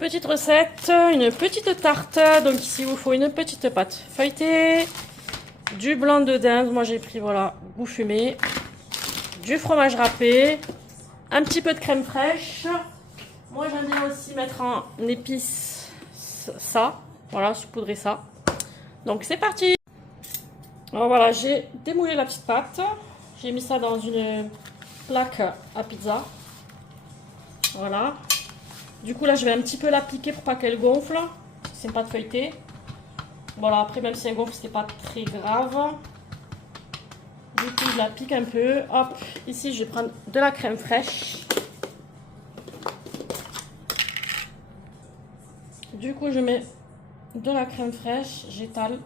Petite recette, une petite tarte. Donc ici, il vous faut une petite pâte feuilletée, du blanc de dinde. Moi, j'ai pris, voilà, goût fumé, du fromage râpé, un petit peu de crème fraîche. Moi, j'aime bien aussi mettre en épices ça. Voilà, saupoudrer ça. Donc, c'est parti. Alors voilà, j'ai démoulé la petite pâte. J'ai mis ça dans une plaque à pizza. Voilà. Du coup, là, je vais un petit peu l'appliquer pour pas qu'elle gonfle. C'est une pâte feuilletée. Voilà, après, même si elle gonfle, c'est pas très grave. Du coup, je la pique un peu. Hop, ici, je vais prendre de la crème fraîche. Du coup, je mets de la crème fraîche. J'étale.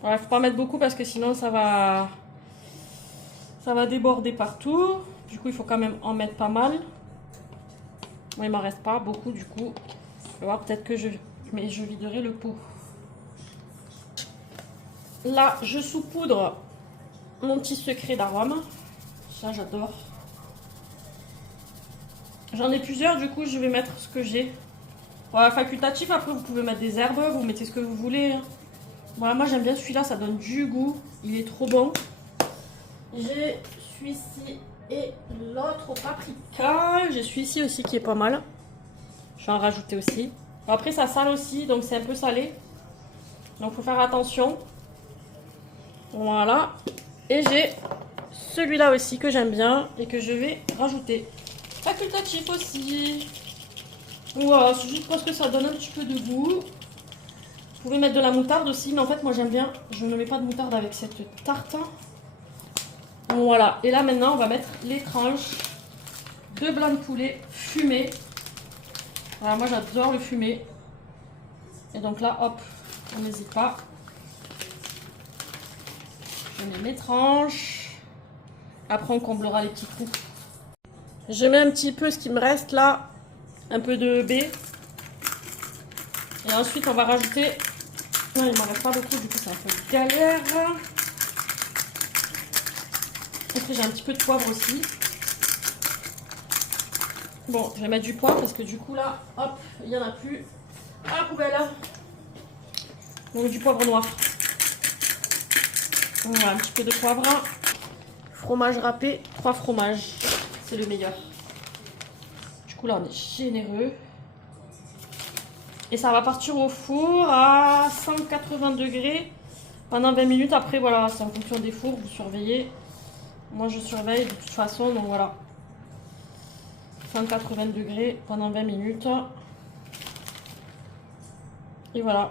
Voilà, il faut pas mettre beaucoup parce que sinon, ça va déborder partout. Du coup, il faut quand même en mettre pas mal. Moi, il m'en reste pas beaucoup, du coup. Je vais voir, peut-être que je viderai le pot. Là, je saupoudre mon petit secret d'arôme. Ça, j'adore. J'en ai plusieurs, du coup, je vais mettre ce que j'ai. Voilà, facultatif, après, vous pouvez mettre des herbes, vous mettez ce que vous voulez. Voilà, moi, j'aime bien celui-là, ça donne du goût. Il est trop bon. J'ai celui-ci et l'autre au paprika. J'ai celui-ci aussi qui est pas mal. Je vais en rajouter aussi. Après, ça sale aussi, donc c'est un peu salé. Donc, il faut faire attention. Voilà. Et j'ai celui-là aussi que j'aime bien et que je vais rajouter. Facultatif aussi. Voilà, c'est juste parce que ça donne un petit peu de goût. Vous pouvez mettre de la moutarde aussi, mais en fait, moi j'aime bien. Je ne mets pas de moutarde avec cette tarte. Voilà. Et là, maintenant, on va mettre les tranches de blanc de poulet fumé. Voilà, moi j'adore le fumé. Et donc là, hop, on n'hésite pas. Je mets mes tranches. Après, on comblera les petits trous. Je mets un petit peu ce qui me reste là. Un peu de baie. Et ensuite, on va rajouter... Non, il ne m'en reste pas beaucoup, du coup, c'est un peu galère. Après, j'ai un petit peu de poivre aussi. Bon, je vais mettre du poivre parce que du coup, là, hop, il n'y en a plus. À la poubelle. Donc, du poivre noir. Voilà, un petit peu de poivre. Fromage râpé, 3 fromages. C'est le meilleur. Du coup, là, on est généreux. Et ça va partir au four à 180 degrés pendant 20 minutes. Après, voilà, c'est en fonction des fours, vous surveillez. Moi, je surveille de toute façon, donc voilà. 180 degrés pendant 20 minutes. Et voilà.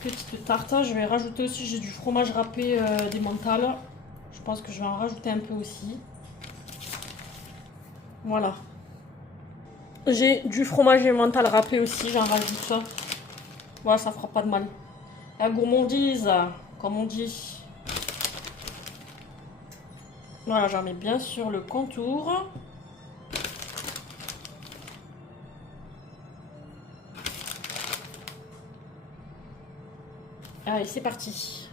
Petite tarte. Je vais rajouter aussi, j'ai du fromage râpé des mentales. Je pense que je vais en rajouter un peu aussi. Voilà. J'ai du fromage emmental râpé aussi, j'en rajoute ça. Voilà, ça fera pas de mal. La gourmandise, comme on dit. Voilà, j'en mets bien sur le contour. Allez, c'est parti.